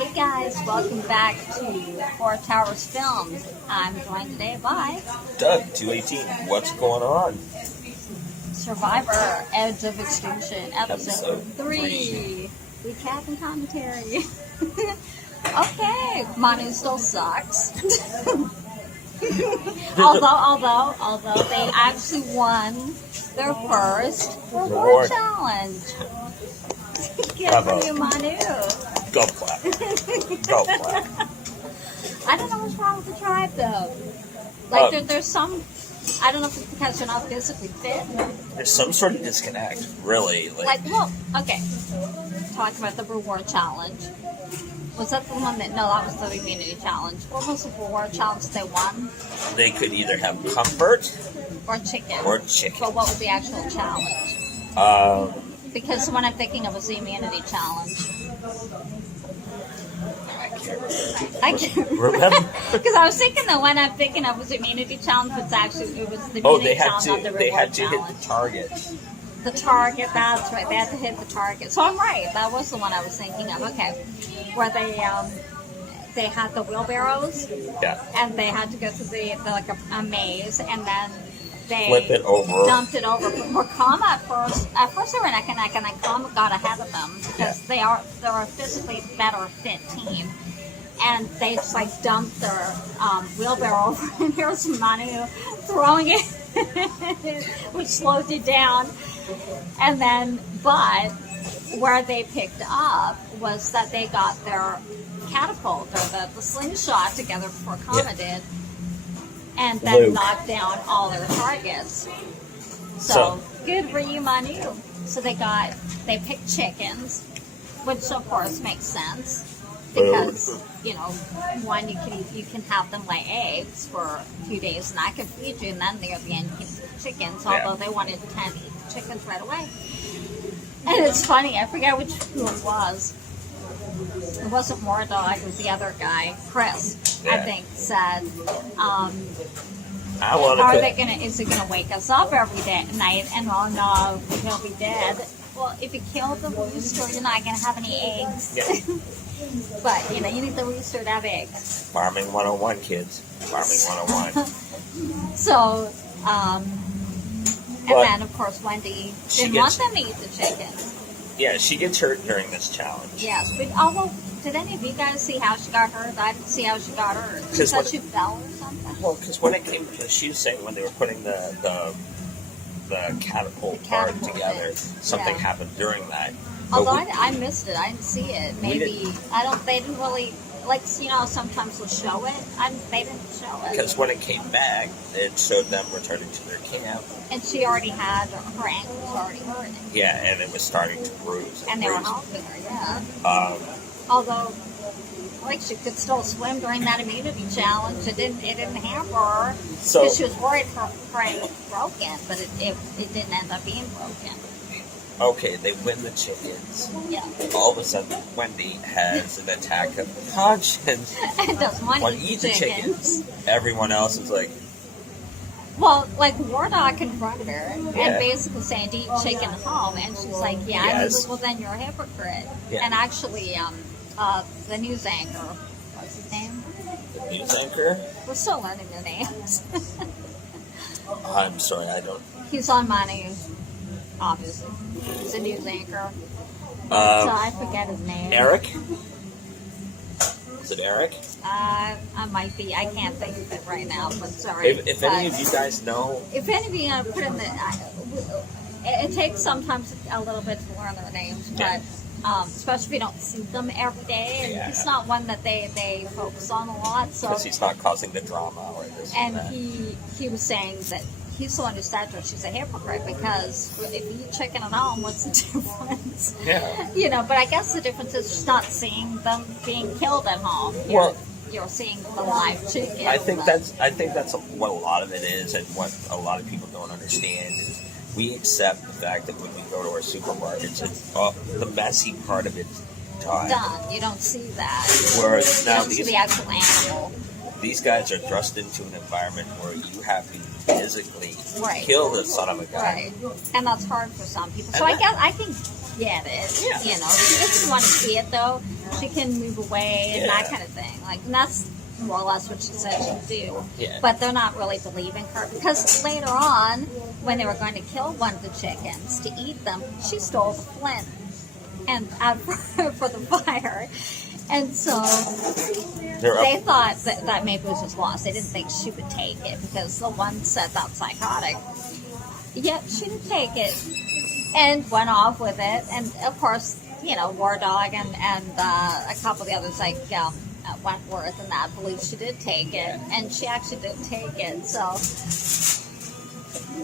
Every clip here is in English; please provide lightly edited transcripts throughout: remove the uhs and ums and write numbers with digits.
Hey guys, welcome back to Four Towers Films. I'm joined today by Doug, 218. What's going on? Survivor Edge of Extinction, episode 3. 3. Recap and commentary. Okay, Manu still sucks. although they actually won their first reward challenge. Good for you, Manu. Go clap. Go clap. I don't know what's wrong with the tribe, though. Like, there's some... I don't know if it's because they're not physically fit. There's some sort of disconnect, really. Okay. Talk about the reward challenge. Was that the one that... No, that was the immunity challenge. What was the reward challenge they won? They could either have comfort Or chicken. or chicken. But what was the actual challenge? Because the one I'm thinking of was the immunity challenge. I can't remember. Because I was thinking the one I'm thinking of was the immunity challenge, but it was the immunity challenge, not the reward challenge. They had to hit the target. The target, that's right. They had to hit the target. So I'm right. That was the one I was thinking of. Okay. Where they had the wheelbarrows. Yeah. And they had to go through a maze, and then they flip it over. Dumped it over. Where Kama at first they were neck and neck, and then Kama got ahead of them because they're a physically better fit team. And they just dumped their wheelbarrow over, and here's Manu throwing it, which slowed it down. And then, but where they picked up was that they got their catapult, or the slingshot together before Kama did, and then knocked down all their targets. So good for you, Manu. So they picked chickens, which of course makes sense. Because, one, you can have them lay eggs for a few days, and I can feed you, and then near the end you can eat the chickens, although they wanted to eat the chickens right away. And it's funny, I forget who it was. It wasn't Mordog, it was the other guy, Chris, I think, said, is it gonna wake us up every night? And no, he'll be dead. Well, if you kill the rooster, you're not gonna have any eggs. Yeah. But, you need the rooster to have eggs. Farming 101, kids. Farming 101. So, and then, of course, Wendy didn't want them to eat the chickens. Yeah, she gets hurt during this challenge. Yes, but although, did any of you guys see how she got hurt? I didn't see how she got hurt. She thought she fell or something? Well, because when it came to, she was saying when they were putting the catapult part together, something happened during that. Although I missed it, I didn't see it. Maybe they didn't really sometimes they'll show it. They didn't show it because when it came back, it showed them returning to their camp, and she already had her ankle was already hurting. Yeah, and it was starting to bruise. And they were helping her. Yeah. Although, she could still swim during that immunity challenge. It didn't hamper her because she was worried for it was broken, but it didn't end up being broken. Okay, they win the chickens. Yeah. All of a sudden, Wendy has an attack of conscience. And doesn't want to eat the chickens. Everyone else is like... Well, Warnock confronted her and basically saying, do you eat chicken at home? And she's like, yeah. Yes. And he was, well, then you're a hypocrite. Yeah. And actually, the news anchor, what's his name? The news anchor? We're still learning their names. I'm sorry, I don't... He's on Manu. Obviously. He's a news anchor. So I forget his name. Eric? Is it Eric? I might be. I can't think of it right now, but sorry. If any of you guys know... If any of you put in the... It takes sometimes a little bit to learn their names, but especially if you don't see them every day. And he's not one that they focus on a lot. Because he's not causing the drama or this and that. He was saying that he's the one who said to her, she's a hypocrite because if you eat chicken at home, what's the difference? Yeah. But I guess the difference is just not seeing them being killed at home. You're seeing the live chicken. I think that's what a lot of it is, and what a lot of people don't understand is we accept the fact that when we go to our supermarkets, the messy part of it's done. You don't see that. Whereas now the actual animal. these guys are thrust into an environment where you have to physically Right. kill the son of a gun. Right. And that's hard for some people. So And I can get it. Yeah. You know, she doesn't want to see it though. She can move away and that Yeah. kind of thing. Like, and that's more or less what she said she'd do. Yeah. But they're not really believing her because later on, when they were going to kill one of the chickens to eat them, she stole the flint and out for the fire. And so They're they up. thought that maybe it was just lost. They didn't think she would take it because the one said that's psychotic. Yet she didn't take it and went off with it. And of course, you know, War Dog and a couple of the others like Wentworth and that believe she did take it. And she actually did take it. So,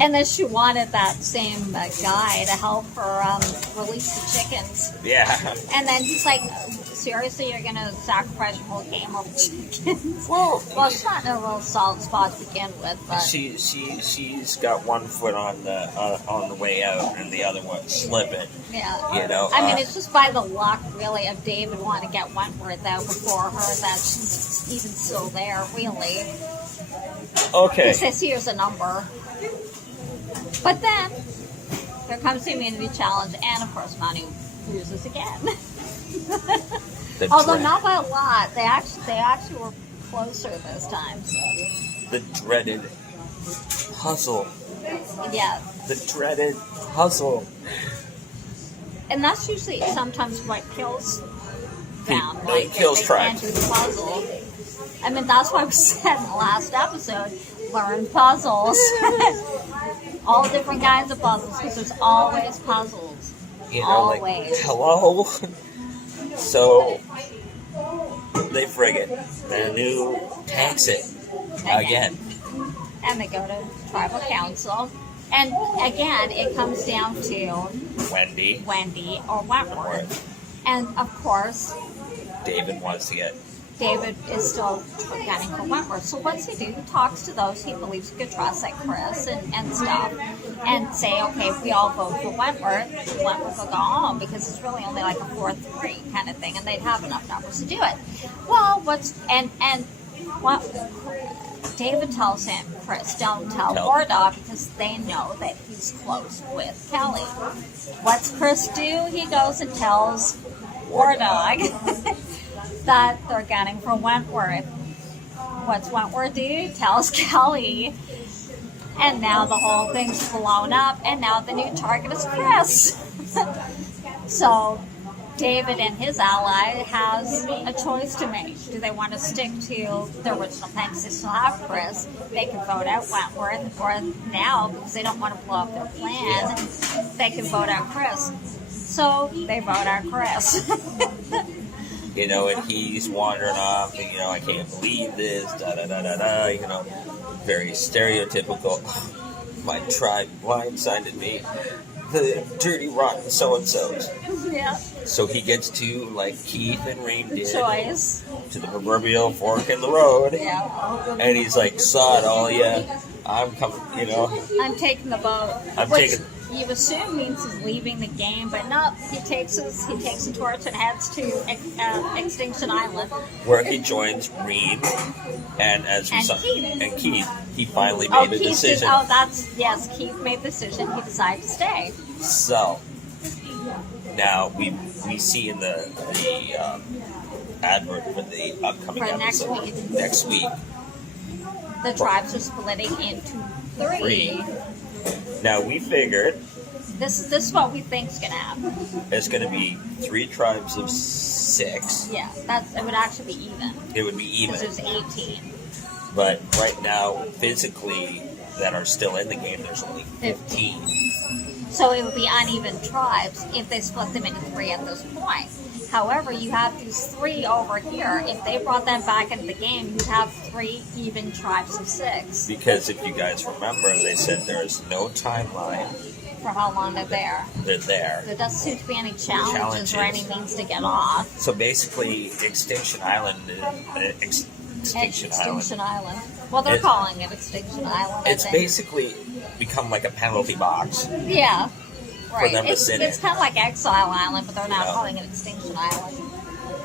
and then she wanted that same guy to help her release the chickens. Yeah. And then he's like, seriously, you're going to sacrifice your whole game over chickens? Well, She's not in a real solid spot to begin with, but she's got one foot on the way out and the other one slipping. yeah. You know, I mean, it's just by the luck, really, of David wanting to get Wentworth out before her that she's even still there, really. Okay. He says, here's a number. But then, there comes the immunity challenge, and of course, Manu loses again. The Although dread- not by a lot, they actually were closer this time. So the dreaded puzzle. yeah, The dreaded puzzle. and that's usually sometimes what kills them. It Like kills they tribes. can't do the puzzle. I mean, that's why we said in the last episode, learn puzzles. All different kinds of puzzles, because there's always puzzles. You know, Always. like, hello? So, they frigate. Manu tanks it again. And they go to tribal council. And again, it comes down to Wendy. Wendy or Wentworth. And of course, David wants to get. David is still gunning for Wentworth. So what's he do? He talks to those he believes he could trust, like Chris and stuff, and say, okay, if we all vote for Wentworth will go home because it's really only like a 4-3 kind of thing, and they'd have enough numbers to do it. Well, what David tells him, Chris, don't tell War Dog because they know that he's close with Kelly. What's Chris do? He goes and tells War Dog that they're gunning for Wentworth. What's Wentworth do? Tells Kelly. And now the whole thing's blown up, and now the new target is Chris. So David and his ally has a choice to make. Do they want to stick to the original plan because they still have Chris? They can vote out Wentworth, or now, because they don't want to blow up their plan, they can vote out Chris. So they vote out Chris. You know, and he's wandering off, and, you know, I can't believe this, da-da-da-da-da, you know, very stereotypical, my tribe blindsided me, the dirty, rotten so-and-sos. Yeah. So he gets to, like Keith and Reem did, Choice. to the proverbial fork in the road, Yeah. and he's like, sod all ya, I'm coming, you know. I'm taking the boat. I'm Which taking- you assume means he's leaving the game, but no, he takes a torch and heads to Extinction Island. Where he joins Reem, and as we And saw, Keith. and Keith, he finally made a Keith decision. Keith made the decision. He decided to stay. So now we see in the advert for the upcoming For next episode week. next week. The tribes are splitting into three. Now we figured This is what we think's gonna happen. it's going to be 3 tribes of 6. Yeah, it would actually be even It would be even, because there's 18. but right now, physically, that are still in the game, there's only 15. So it would be uneven tribes if they split them into 3 at this point. However, you have these 3 over here. If they brought them back into the game, you'd have 3 even tribes of 6 Because if you guys remember, they said there's no timeline. for how long they're there. They're there. There doesn't seem to be any challenges or any means to get off. So basically, Extinction Island is Extinction Island. Well, they're It's- calling it Extinction Island. It's I think. basically become like a penalty box. Yeah. Right. them to It's sit kind of like Exile Island, but they're now Yeah. calling it Extinction Island.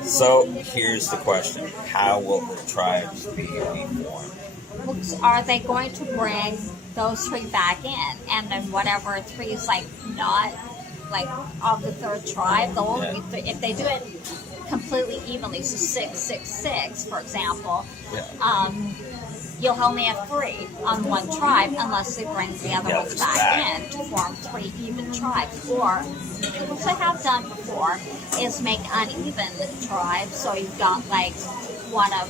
So here's the question: how will the tribes be reformed? Are they going to bring those three back in, and then whatever three is like not like of the third tribe, they'll only be if they do it completely evenly, so 6, 6, 6, for example. Yeah. You'll only have three on one tribe unless they bring the other ones back in to form three even tribes. Or, which I have done before, is make uneven tribes. So you've got like one of,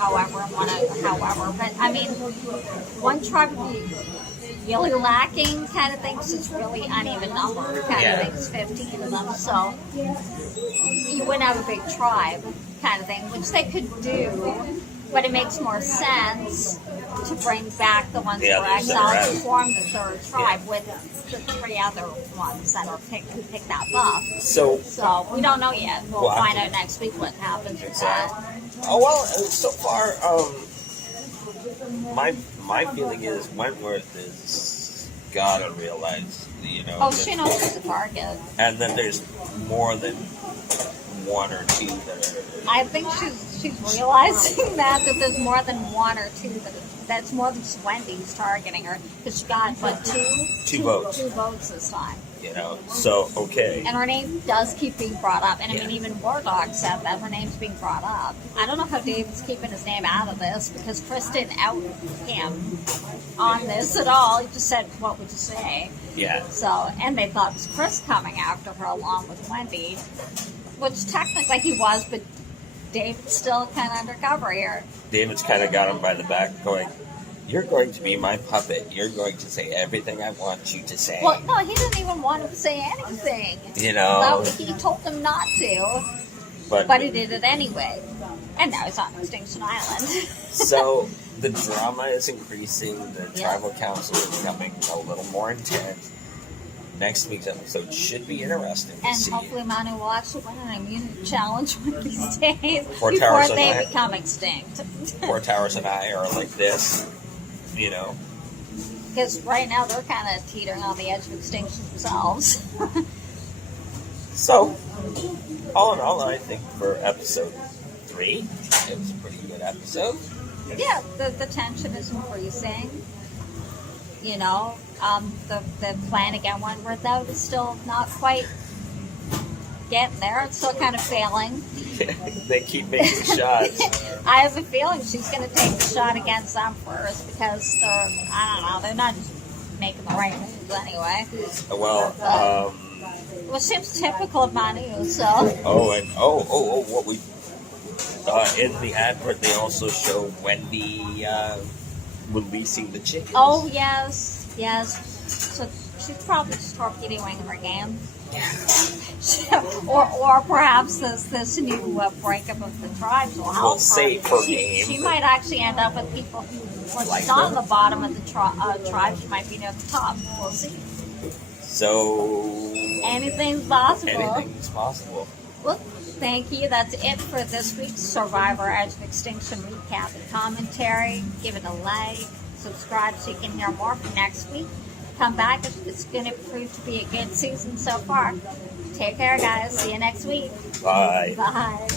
however, and one of however. But I mean, one tribe would be really lacking kind of things. It's really uneven number kind of things, 15 of them. So you wouldn't have a big tribe kind of thing, which they could do. But it makes more sense to bring back the ones that were exiled to form the third tribe with the three other ones that are who pick that buff. So we don't know yet. We'll find out next week what happens with that. Oh well, so far, my feeling is Wentworth is gotta realize, Oh, she knows she's a target. And then there's more than one or two that are. I think she's realizing that there's more than one or two that's more than just Wendy's targeting her, because she got two votes this time. So okay. And her name does keep being brought up, and I mean even War Dog said that her name's being brought up. I don't know how David's keeping his name out of this, because Chris didn't out him on this at all. He just said, "What would you say?" Yeah. So, and they thought it was Chris coming after her along with Wendy, which technically he was, but David's still kind of undercover here. David's kind of got him by the back going, "You're going to be my puppet. You're going to say everything I want you to say." Well, no, he didn't even want him to say anything. He told him not to, but he did it anyway. And now he's on Extinction Island. So the drama is increasing. The tribal council is becoming a little more intense. Next week's episode should be interesting to see. And hopefully Manu will actually win an immunity challenge one of these days before they become extinct. Poor Towers and I are like this, Because right now they're kind of teetering on the edge of extinction themselves. So, all in all, I think for episode 3, it was a pretty good episode. Yeah, the tension is increasing. The plan again Wentworth out is still not quite getting there. It's still kind of failing. They keep making shots. I have a feeling she's going to take the shot against them first, because they're not just making the right moves anyway. Well, it seems typical of Manu, so. What we in the advert, they also show Wendy releasing the chickens. Oh, yes. So she's probably just torpedoing her game. or perhaps this new breakup of the tribes will help her. Save her game. She might actually end up with people who, when she's not on the bottom of the tribe, she might be near the top. We'll see. So anything's possible. Anything's possible. Well, thank you. That's it for this week's Survivor Edge of Extinction recap and commentary. Give it a like, subscribe so you can hear more for next week. Come back. It's going to prove to be a good season so far. Take care, guys. See you next week. Bye. Bye.